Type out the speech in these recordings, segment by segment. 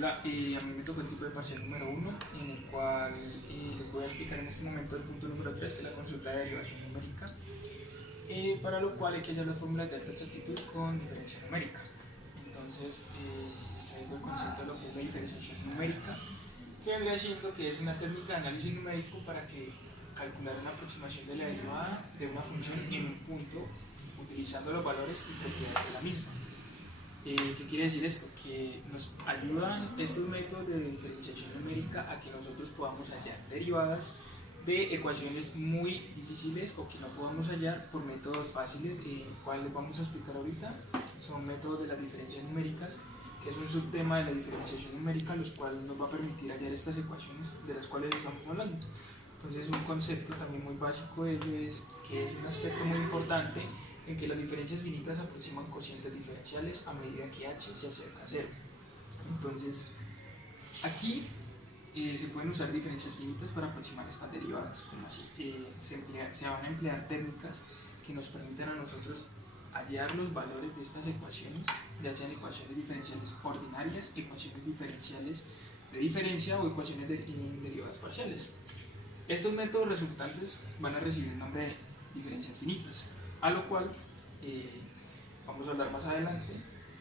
Hola, a mí me tocó el tipo de parcial número 1, en el cual les voy a explicar en este momento el punto número 3, que es la consulta de derivación numérica, para lo cual hay que hallar las fórmulas de alta exactitud con diferencia numérica. Entonces, extraigo el concepto de lo que es la diferenciación numérica, que vendría siendo que es una técnica de análisis numérico para que calcular una aproximación de la derivada de una función en un punto utilizando los valores y propiedades de la misma. ¿Qué quiere decir esto? Que nos ayudan estos métodos de diferenciación numérica a que nosotros podamos hallar derivadas de ecuaciones muy difíciles o que no podamos hallar por métodos fáciles, cuáles vamos a explicar ahorita. Son métodos de las diferencias numéricas, que es un subtema de la diferenciación numérica, los cuales nos va a permitir hallar estas ecuaciones de las cuales estamos hablando. Entonces, un concepto también muy básico de ello es que es un aspecto muy importante en que las diferencias finitas aproximan cocientes diferenciales a medida que h se acerca a 0. Entonces, aquí se pueden usar diferencias finitas para aproximar estas derivadas, como así. Se van a emplear técnicas que nos permiten a nosotros hallar los valores de estas ecuaciones, ya sean ecuaciones diferenciales ordinarias, ecuaciones diferenciales de diferencia o ecuaciones de derivadas parciales. Estos métodos resultantes van a recibir el nombre de diferencias finitas, a lo cual vamos a hablar más adelante.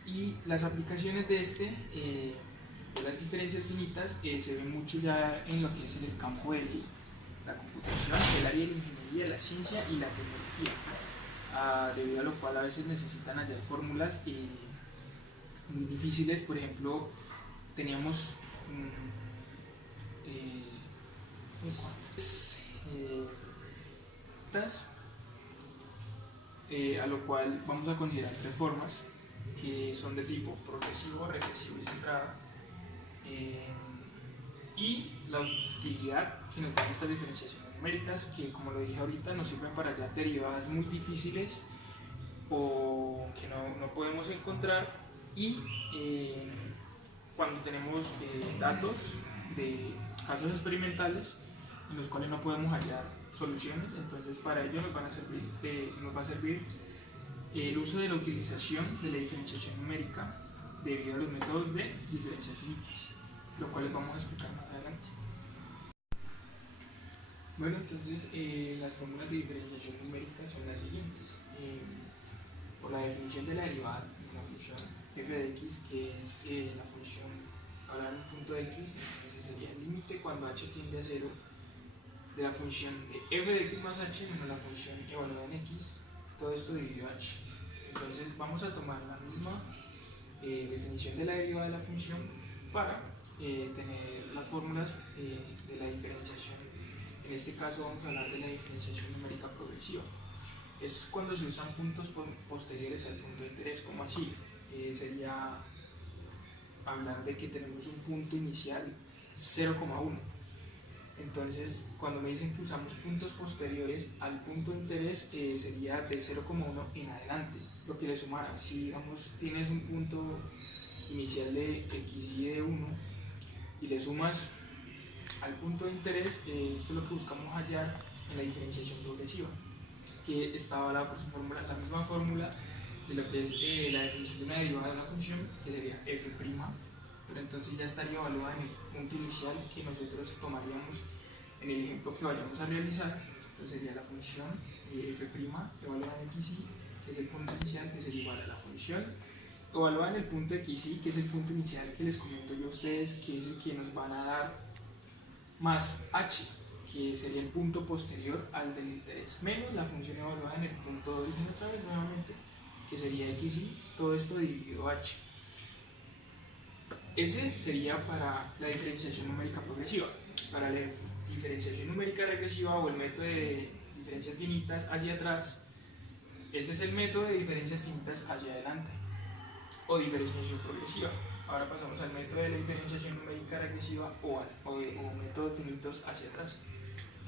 Y las aplicaciones de de las diferencias finitas se ven mucho ya en lo que es en el campo de la computación, el área de la ingeniería, la ciencia y la tecnología, debido a lo cual a veces necesitan hallar fórmulas muy difíciles. Por ejemplo, teníamos a lo cual vamos a considerar tres formas que son de tipo progresivo, regresivo y centrado, y la utilidad que nos dan estas diferenciaciones numéricas, que como lo dije ahorita nos sirven para hallar derivadas muy difíciles o que no podemos encontrar, y cuando tenemos datos de casos experimentales en los cuales no podemos hallar soluciones, entonces para ello nos va a servir el uso de la utilización de la diferenciación numérica debido a los métodos de diferencias finitas, lo cual vamos a explicar más adelante. Bueno, entonces las fórmulas de diferenciación numérica son las siguientes. Por la definición de la derivada de una función f de x, que es la función ahora en un punto de x, entonces sería el límite cuando h tiende a 0 de la función de f de x más h menos la función evaluada en x, todo esto dividido a h. Entonces vamos a tomar la misma definición de la derivada de la función para tener las fórmulas de la diferenciación. En este caso vamos a hablar de la diferenciación numérica progresiva. Es cuando se usan puntos posteriores al punto de interés, como así. Sería hablar de que tenemos un punto inicial 0,1. Entonces, cuando me dicen que usamos puntos posteriores al punto de interés, sería de 0,1 en adelante, lo que le sumará. Si digamos tienes un punto inicial de x y de 1 y le sumas al punto de interés, esto es lo que buscamos hallar en la diferenciación progresiva, que está avalada por su fórmula, la misma fórmula de lo que es la definición de una derivada de la función, que sería f', pero entonces ya estaría evaluada en el punto inicial que nosotros tomaríamos en el ejemplo que vayamos a realizar. Entonces sería la función f' evaluada en xy, que es el punto inicial, que sería igual a la función evaluada en el punto xy, que es el punto inicial que les comento yo a ustedes, que es el que nos van a dar, más h, que sería el punto posterior al del interés, menos la función evaluada en el punto de origen otra vez nuevamente, que sería xy, todo esto dividido h. Ese sería para la diferenciación numérica progresiva. Para la diferenciación numérica regresiva o el método de diferencias finitas hacia atrás, este es el método de diferencias finitas hacia adelante o diferenciación progresiva. Ahora pasamos al método de la diferenciación numérica regresiva o métodos finitos hacia atrás,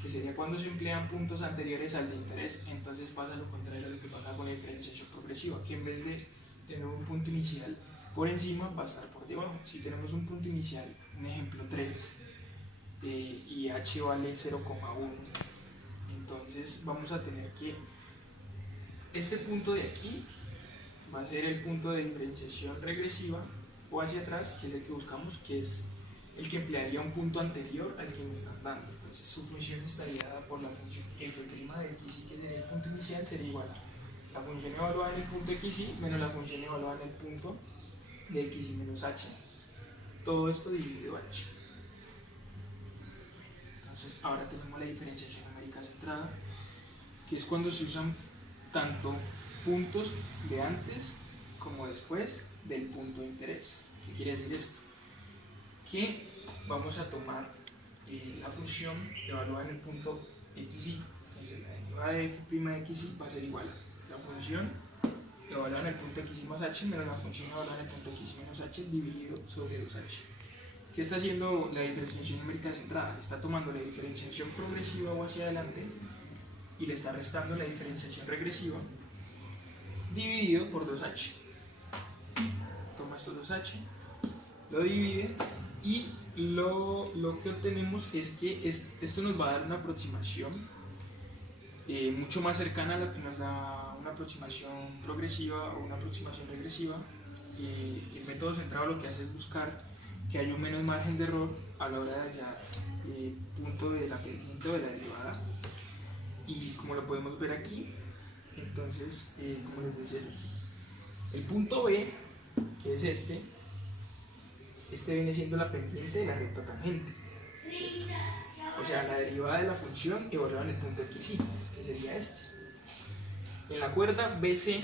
que sería cuando se emplean puntos anteriores al de interés. Entonces pasa lo contrario a lo que pasa con la diferenciación progresiva, que en vez de tener un punto inicial por encima va a estar por debajo. Si tenemos un punto inicial, un ejemplo 3, y h vale 0,1, entonces vamos a tener que este punto de aquí va a ser el punto de diferenciación regresiva o hacia atrás, que es el que buscamos, que es el que emplearía un punto anterior al que me están dando. Entonces su función estaría dada por la función f' de xy, que sería el punto inicial, sería igual a la función evaluada en el punto xy menos la función evaluada en el punto de xy menos h. Todo esto dividido h. Entonces ahora tenemos la diferenciación numérica centrada, que es cuando se usan tanto puntos de antes como después del punto de interés. ¿Qué quiere decir esto? Que vamos a tomar la función evaluada en el punto xy. Entonces la derivada de f' de xy va a ser igual a la función evaluada en el punto xy más h menos la función evaluada en el punto xy menos h dividido sobre 2h. ¿Qué está haciendo la diferenciación numérica centrada? Está tomando la diferenciación progresiva o hacia adelante y le está restando la diferenciación regresiva dividido por 2h. Toma estos 2h, lo divide y lo que obtenemos es que esto nos va a dar una aproximación mucho más cercana a lo que nos da una aproximación progresiva o una aproximación regresiva. El método centrado lo que hace es buscar que haya un menos margen de error a la hora de hallar el punto de la pendiente o de la derivada, y como lo podemos ver aquí, entonces como les decía aquí, el punto B, que es este viene siendo la pendiente de la recta tangente, o sea, la derivada de la función evaluada en el punto xy, que sería este. En la cuerda BC,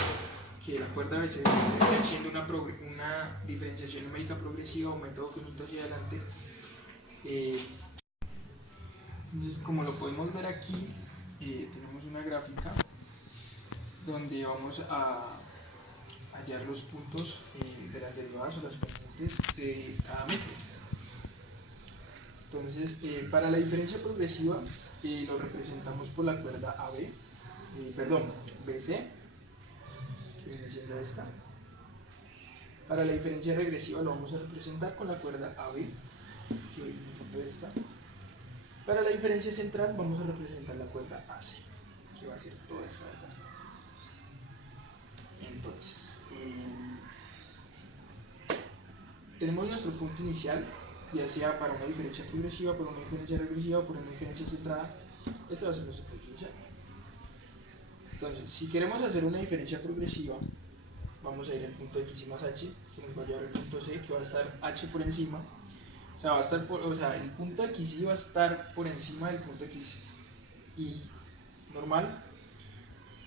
que la cuerda BC está haciendo una diferenciación numérica progresiva o método finito hacia adelante. Entonces, como lo podemos ver aquí, tenemos una gráfica donde vamos a hallar los puntos de las derivadas o las pendientes de cada método. Entonces, para la diferencia progresiva lo representamos por la cuerda AB, BC, que viene siendo esta. Para la diferencia regresiva lo vamos a representar con la cuerda AB, que viene siendo esta. Para la diferencia central vamos a representar la cuerda AC, que va a ser toda esta de acá. Entonces, tenemos nuestro punto inicial, ya sea para una diferencia progresiva, para una diferencia regresiva o para una diferencia centrada. Este va a ser nuestro punto inicial. Entonces, si queremos hacer una diferencia progresiva, vamos a ir al punto xy más h, que nos va a llevar al punto C, que va a estar h por encima. O sea, el punto xy va a estar por encima del punto xy normal,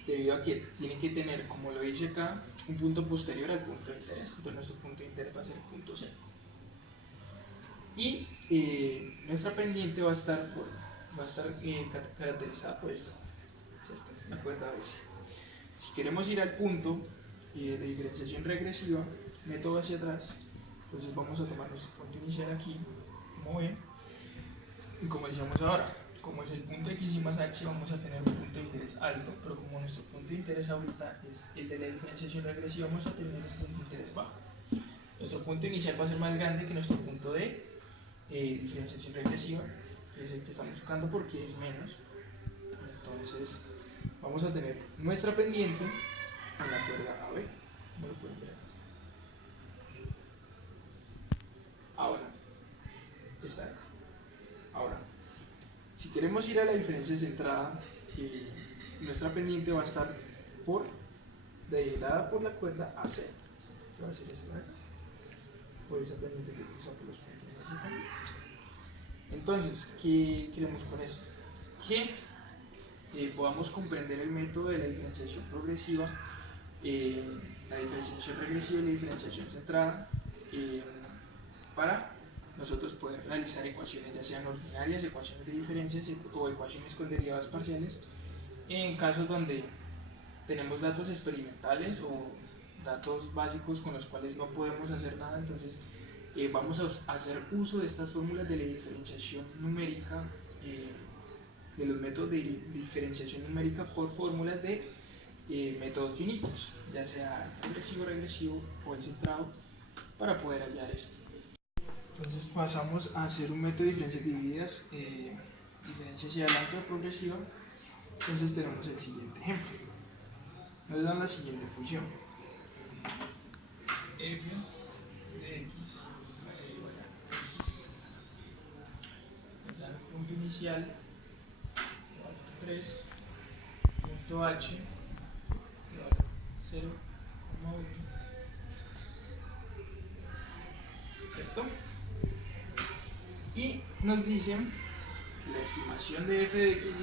debido a que tiene que tener, como lo dice acá, un punto posterior al punto de interés. Entonces nuestro punto de interés va a ser el punto C. Y nuestra pendiente va a estar caracterizada por esta, ¿cierto? La cuerda ABC. Si queremos ir al punto de diferenciación regresiva, método hacia atrás, entonces vamos a tomar nuestro punto inicial aquí, como ven, y como decíamos ahora, como es el punto xy más h, vamos a tener un punto de interés alto, pero como nuestro punto de interés ahorita es el de la diferenciación regresiva, vamos a tener un punto de interés bajo. Nuestro punto inicial va a ser más grande que nuestro punto de diferenciación regresiva, que es el que estamos buscando porque es menos. Entonces vamos a tener nuestra pendiente en la cuerda AB, como lo pueden ver. Ahora, está acá. Ahora, si queremos ir a la diferencia centrada, nuestra pendiente va a estar dada por la cuerda AC, que va a ser esta, por esa pendiente que cruza por los puntos de AC también. Entonces, ¿qué queremos con esto? Que podamos comprender el método de la diferenciación progresiva, la diferenciación regresiva y la diferenciación centrada, para nosotros poder realizar ecuaciones, ya sean ordinarias, ecuaciones de diferencias o ecuaciones con derivadas parciales, en casos donde tenemos datos experimentales o datos básicos con los cuales no podemos hacer nada. Entonces vamos a hacer uso de estas fórmulas de la diferenciación numérica, de los métodos de diferenciación numérica por fórmulas de métodos finitos, ya sea el progresivo, regresivo o el centrado, para poder hallar esto. Entonces pasamos a hacer un método de diferencias divididas, diferencia hacia adelante o progresiva. Entonces tenemos el siguiente ejemplo. Nos dan la siguiente función: f de x va a ser igual a x. Entonces el punto inicial igual a 3, punto h igual a 0,1, ¿cierto? Y nos dicen que la estimación de f de x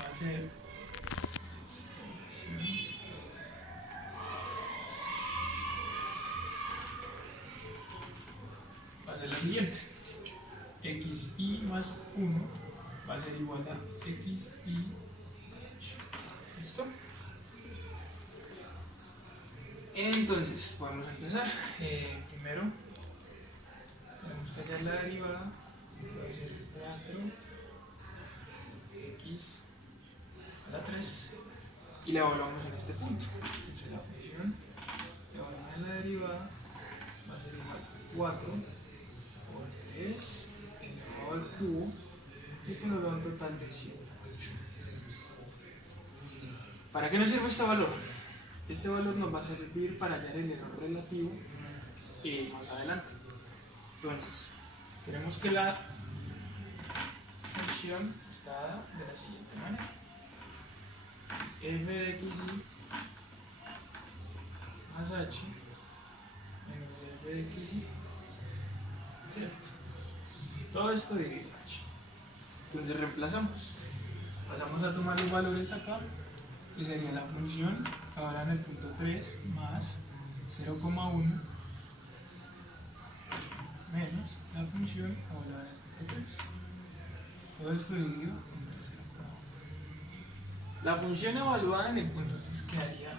va a ser la siguiente: xi más 1 va a ser igual a xi más h. ¿Listo? Entonces podemos empezar. Primero tenemos que hallar la derivada, que va a ser 4x a la 3, y la evaluamos en este punto. Entonces la función evaluada en la derivada va a ser igual a 4 por 3 elevado al cubo, y esto nos da un total de 108. ¿Para qué nos sirve este valor? Este valor nos va a servir para hallar el error relativo más adelante. Entonces, queremos que la función está dada de la siguiente manera: f de x más h menos f de x, ¿cierto? Todo esto dividido h. Entonces reemplazamos, pasamos a tomar los valores acá, que sería la función ahora en el punto 3 más 0,1 menos la función ahora en el punto 3. Todo esto dividido entre 0,1. La función evaluada en el punto 3 quedaría,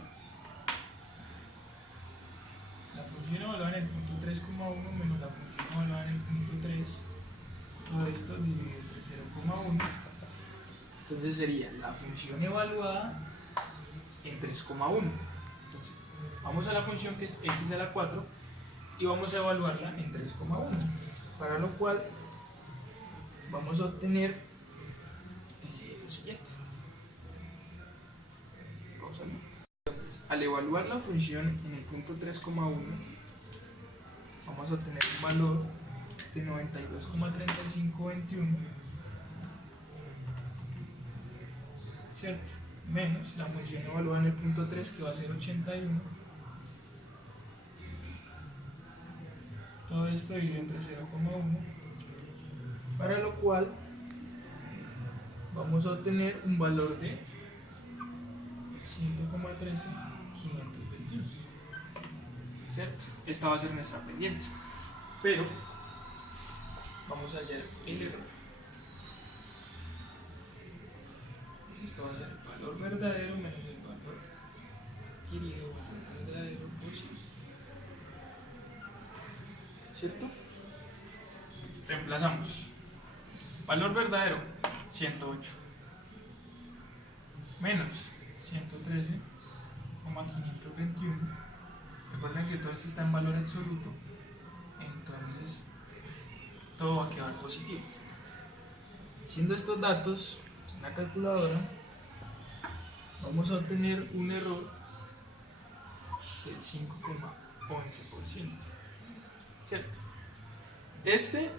la función evaluada en el punto 3,1 menos la función evaluada en el punto 3, todo esto dividido entre 0,1. Entonces sería la función evaluada en 3,1. Entonces vamos a la función que es x a la 4 y vamos a evaluarla en 3,1, para lo cual vamos a obtener lo siguiente. Entonces, al evaluar la función en el punto 3,1, vamos a obtener un valor de 92,3521, ¿cierto? Menos la función evaluada en el punto 3, que va a ser 81. Todo esto dividido entre 0,1, para lo cual vamos a obtener un valor de 100,13,521, ¿cierto? Esta va a ser nuestra pendiente, pero vamos a hallar el error. Esto va a ser el valor verdadero menos el valor adquirido, valor verdadero por 100, ¿cierto? Reemplazamos. Valor verdadero 108 menos 113,521. Recuerden que todo esto está en valor absoluto, entonces todo va a quedar positivo. Siendo estos datos en la calculadora, vamos a obtener un error del 5,11%, ¿cierto? Este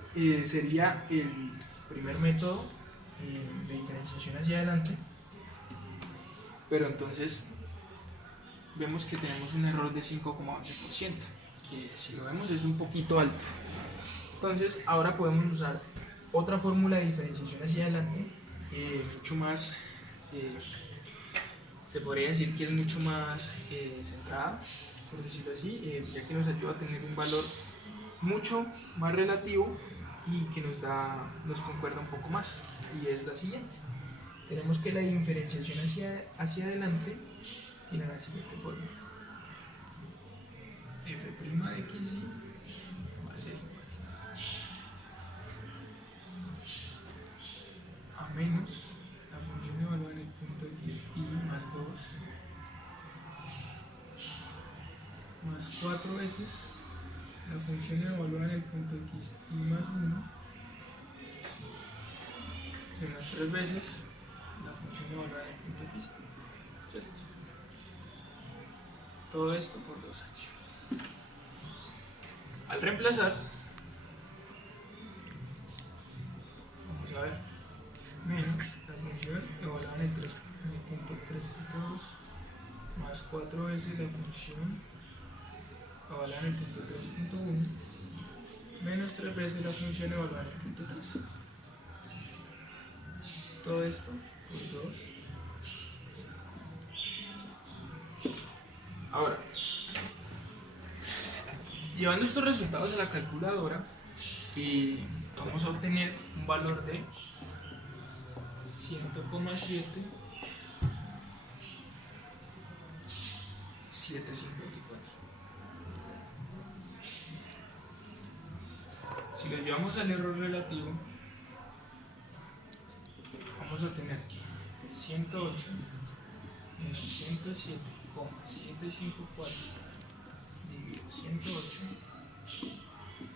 sería el primer método de diferenciación hacia adelante, pero entonces vemos que tenemos un error de 5,11%, que si lo vemos es un poquito alto. Entonces ahora podemos usar otra fórmula de diferenciación hacia adelante, mucho más, se podría decir que es mucho más centrada, por decirlo así, ya que nos ayuda a tener un valor mucho más relativo y que nos concuerda un poco más, y es la siguiente. Tenemos que la diferenciación hacia adelante tiene la siguiente fórmula: f' de x va a ser igual a menos la función evaluada en el punto x y más 2 más 4 veces la función evaluada en el punto x y más 1 menos 3 veces la función evaluada en el punto x, ¿cierto? todo esto por 2h. Al reemplazar, vamos a ver, menos la función evaluada en el punto 3.2 más 4s la función evaluada en el punto 3.1 menos 3 veces la función evaluada en el punto 3. Todo esto por 2. Ahora, llevando estos resultados a la calculadora, vamos a obtener un valor de 100,754. Si lo llevamos al error relativo, vamos a obtener aquí 108 menos 107,754 dividido 108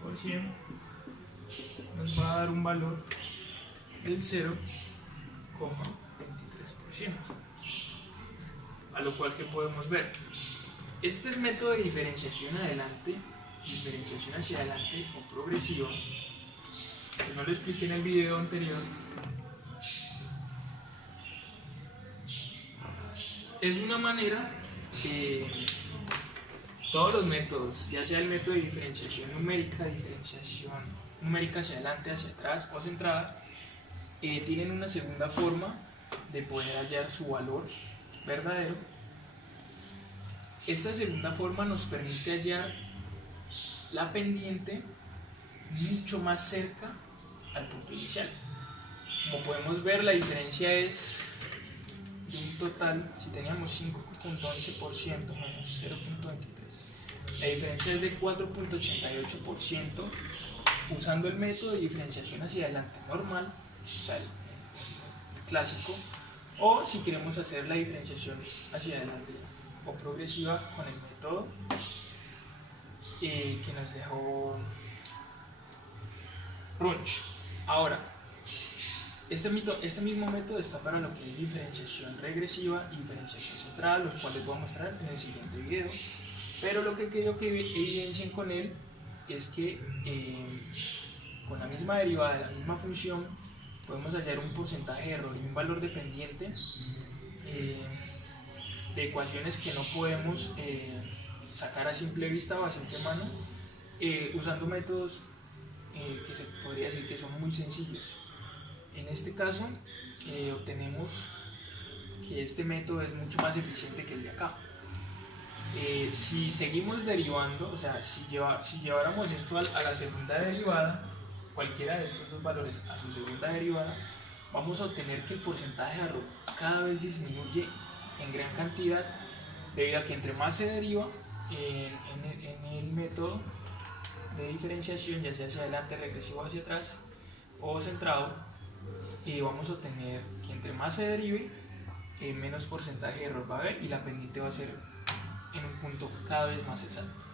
por 100 nos va a dar un valor del 0,23%. A lo cual que podemos ver, este es el método de diferenciación hacia adelante o progresiva, que no lo expliqué en el video anterior. Es una manera que todos los métodos, ya sea el método de diferenciación numérica hacia adelante, hacia atrás o centrada, tienen una segunda forma de poder hallar su valor verdadero. Esta segunda forma nos permite hallar la pendiente mucho más cerca al punto inicial. Como podemos ver, la diferencia es de un total, si teníamos 5,11% menos 0,23, la diferencia es de 4,88% usando el método de diferenciación hacia adelante normal, o sea, el clásico, o si queremos hacer la diferenciación hacia adelante o progresiva con el método que nos dejó Runch. Ahora, este mismo método está para lo que es diferenciación regresiva y diferenciación centrada, los cuales voy a mostrar en el siguiente video. Pero lo que quiero que evidencien con él es que con la misma derivada de la misma función podemos hallar un porcentaje de error y un valor dependiente de ecuaciones que no podemos sacar a simple vista o a simple mano usando métodos que se podría decir que son muy sencillos. En este caso obtenemos que este método es mucho más eficiente que el de acá. Si seguimos derivando, o sea, si lleváramos esto a la segunda derivada, cualquiera de estos dos valores a su segunda derivada, vamos a obtener que el porcentaje de error cada vez disminuye en gran cantidad, debido a que entre más se deriva en el método de diferenciación, ya sea hacia adelante, regresivo, hacia atrás o centrado, vamos a obtener que entre más se derive, menos porcentaje de error va a haber y la pendiente va a ser en un punto cada vez más exacto.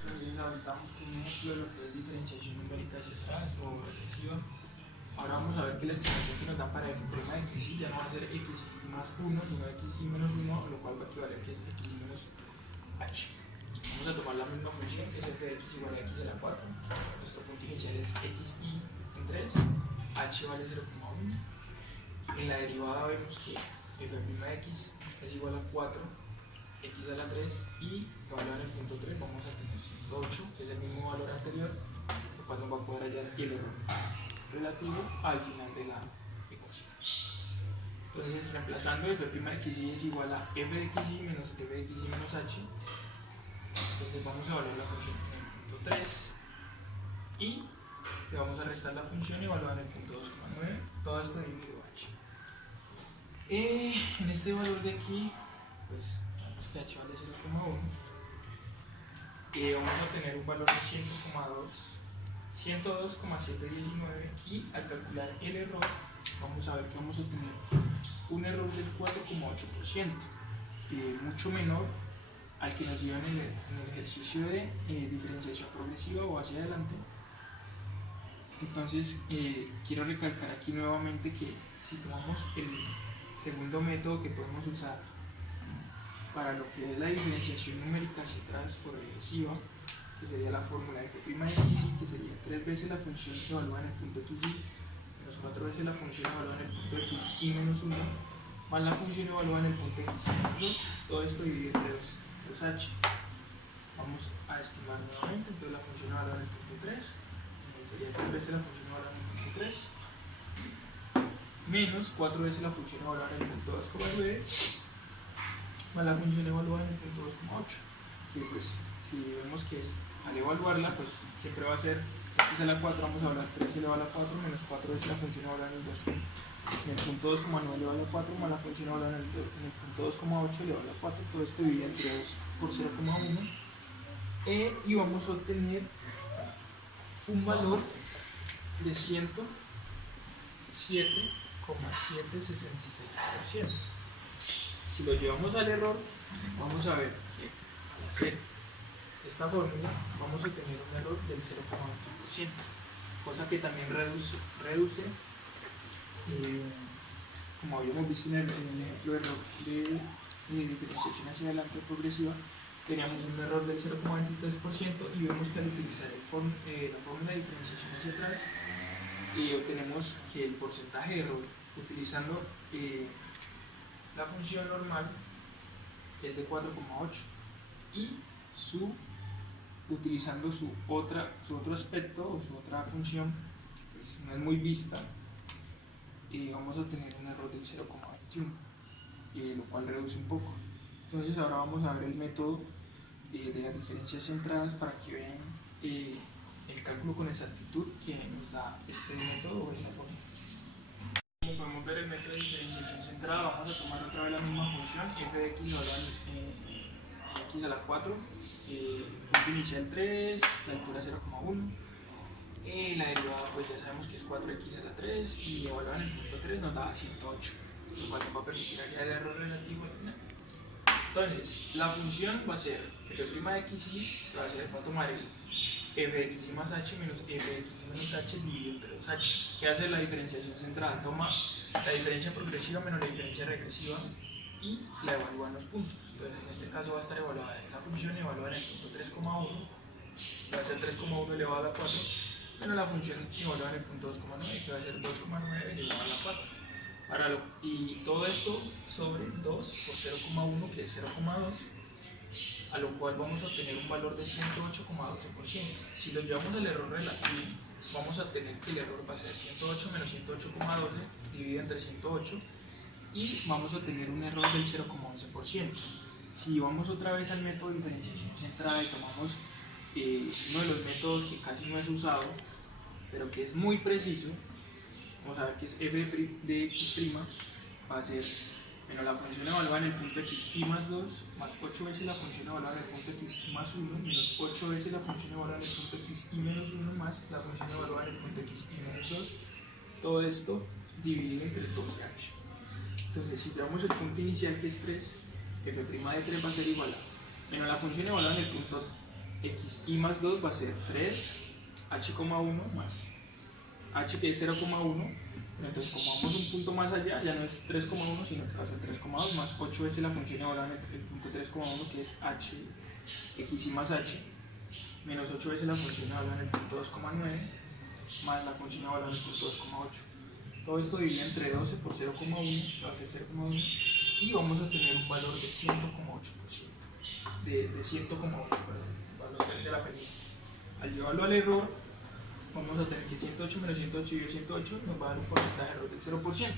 Entonces ahorita vamos con un ejemplo de lo que es diferenciación numérica hacia atrás o regresiva. Ahora vamos a ver que la estimación que nos dan para f' de xy ya no va a ser x más 1, sino xy menos 1, lo cual va a equivaler a que es xy menos h. Vamos a tomar la misma función, que es f de x igual a x a la 4. Nuestro punto inicial es xy en 3, h vale 0,1. En la derivada vemos que f' de x es igual a 4, x a la 3, y evaluado en el punto 3 vamos a tener 108, que es el mismo valor anterior, lo cual nos va a poder hallar el error relativo al final de la ecuación. Entonces, reemplazando f' de xy es igual a f de xy menos f de xy menos h. Entonces vamos a evaluar la función en el punto 3 y le vamos a restar la función evaluada en el punto 2,9, todo esto dividido h. En este valor de aquí, pues vemos que h vale 0,1, vamos a obtener un valor de 102,719, y al calcular el error vamos a ver que vamos a obtener un error del 4,8%, mucho menor al que nos dio en el ejercicio de diferenciación progresiva o hacia adelante. Entonces quiero recalcar aquí nuevamente que si tomamos el segundo método que podemos usar para lo que es la diferenciación numérica hacia atrás por regresiva, que sería la fórmula f' de xy, que sería 3 veces la función evaluada en el punto xy, menos 4 veces la función evaluada en el punto xy menos 1, más la función evaluada en el punto xy menos 2, todo esto dividido entre 2h. Vamos a estimar nuevamente, entonces la función evaluada en el punto 3, sería 3 veces la función evaluada en el punto 3, menos 4 veces la función evaluada en el punto 2,9, más la función evaluada en el punto 2,8, que pues si vemos que es, al evaluarla pues siempre va a ser x a la 4, vamos a hablar 3 elevado a la 4 menos 4 veces la función evaluada en el punto 2,9 elevado a la 4 más la función evaluada en el punto 2,8 elevado a la 4, todo esto divide entre 2 por 0,1 y vamos a obtener un valor de 107,766%. Si lo llevamos al error, vamos a ver que al hacer esta fórmula vamos a obtener un error del 0,21%, cosa que también reduce como habíamos visto en el ejemplo de error de diferenciación hacia adelante progresiva, teníamos un error del 0,23% y vemos que al utilizar la fórmula de diferenciación hacia atrás obtenemos que el porcentaje de error utilizando la función normal es de 4,8 y utilizando su otro aspecto o su otra función, pues no es muy vista, vamos a tener un error del 0,21, lo cual reduce un poco. Entonces ahora vamos a ver el método de las diferencias centradas para que vean el cálculo con exactitud que nos da este método o esta fórmula. Como podemos ver el método de diferenciación centrada, vamos a tomar otra vez la misma función, f de x igual a x a la 4, punto inicial 3, la altura 0,1, la derivada pues ya sabemos que es 4x a la 3 y evaluada en el punto 3 nos da 108, lo cual nos va a permitir hallar el error relativo al final. Entonces, la función va a ser f' de xy, va a tomar el f de xy más h menos f de xy menos h dividido entre 2h. ¿Qué hace la diferenciación centrada? Toma la diferencia progresiva menos la diferencia regresiva y la evalúa en los puntos. Entonces, en este caso va a estar evaluada la función evaluada en el punto 3,1, va a ser 3,1 elevado a la 4, menos la función evaluada en el punto 2,9, que va a ser 2,9 elevado a la 4. Y todo esto sobre 2 por 0,1, que es 0,2, a lo cual vamos a obtener un valor de 108,12%. Si lo llevamos al error relativo, vamos a tener que el error va a ser 108 menos 108,12 dividido entre 108 y vamos a tener un error del 0,11%. Si vamos otra vez al método de diferenciación centrada y tomamos uno de los métodos que casi no es usado, pero que es muy preciso, vamos a ver que es f de x' va a ser menos la función evaluada en el punto xy más 2 más 8 veces la función evaluada en el punto xy más 1 menos 8 veces la función evaluada en el punto xy menos 1 más la función evaluada en el punto xy menos 2, todo esto dividido entre 12h. Entonces si llevamos el punto inicial que es 3, f' de 3 va a ser igual a menos la función evaluada en el punto xy más 2 va a ser 3 h,1 más h que es 0,1, entonces como vamos un punto más allá ya no es 3,1 sino que va a ser 3,2 más 8 veces la función evaluada en el punto 3,1 que es h xy más h menos 8 veces la función evaluada en el punto 2,9 más la función evaluada en el punto 2,8. Todo esto divide entre 12 por 0,1, que va a ser 0,1, y vamos a tener un valor de 100,8%, de 100,8, perdón, el valor de la pérdida. Al llevarlo al error, vamos a tener que 108 menos 108 dividido 108 nos va a dar un porcentaje de error del 0%,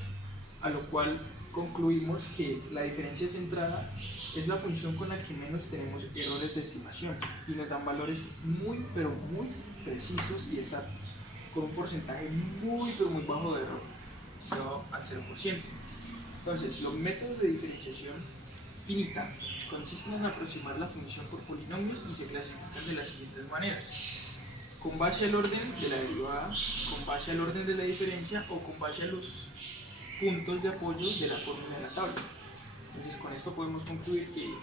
a lo cual concluimos que la diferencia centrada es la función con la que menos tenemos errores de estimación y nos dan valores muy pero muy precisos y exactos, con un porcentaje muy pero muy bajo de error, al 0%. Entonces, los métodos de diferenciación finita consisten en aproximar la función por polinomios y se clasifican de las siguientes maneras: con base al orden de la derivada, con base al orden de la diferencia o con base a los puntos de apoyo de la fórmula de la tabla. Entonces con esto podemos concluir que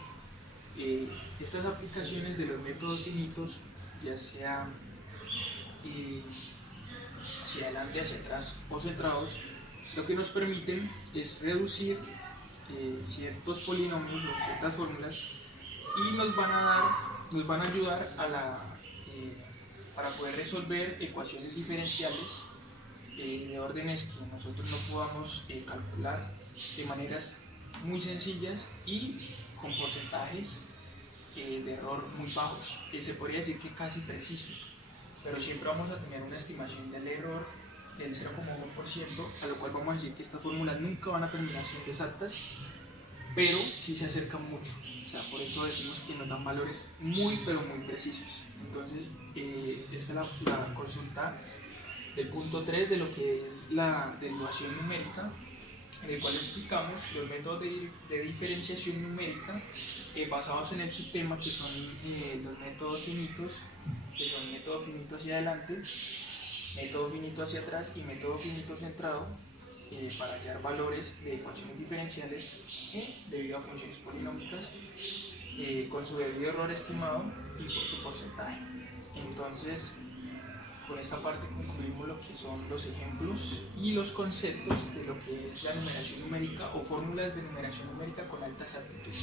estas aplicaciones de los métodos finitos, ya sea hacia adelante, hacia atrás o centrados, lo que nos permiten es reducir ciertos polinomios o ciertas fórmulas y nos van a ayudar para poder resolver ecuaciones diferenciales de órdenes que nosotros no podamos calcular de maneras muy sencillas y con porcentajes de error muy bajos, se podría decir que casi precisos, pero siempre vamos a tener una estimación del error del 0,1%, a lo cual vamos a decir que estas fórmulas nunca van a terminar siendo exactas, pero sí se acercan mucho, o sea, por eso decimos que nos dan valores muy pero muy precisos. Entonces esta es la consulta del punto 3 de lo que es la derivación numérica, en el cual explicamos los métodos de diferenciación numérica basados en el sistema, que son los métodos finitos, que son método finito hacia adelante, método finito hacia atrás y método finito centrado, para hallar valores de ecuaciones diferenciales debido a funciones polinómicas con su debido error estimado y por su porcentaje. Entonces, con esta parte concluimos lo que son los ejemplos y los conceptos de lo que es la numeración numérica o fórmulas de numeración numérica con alta exactitud.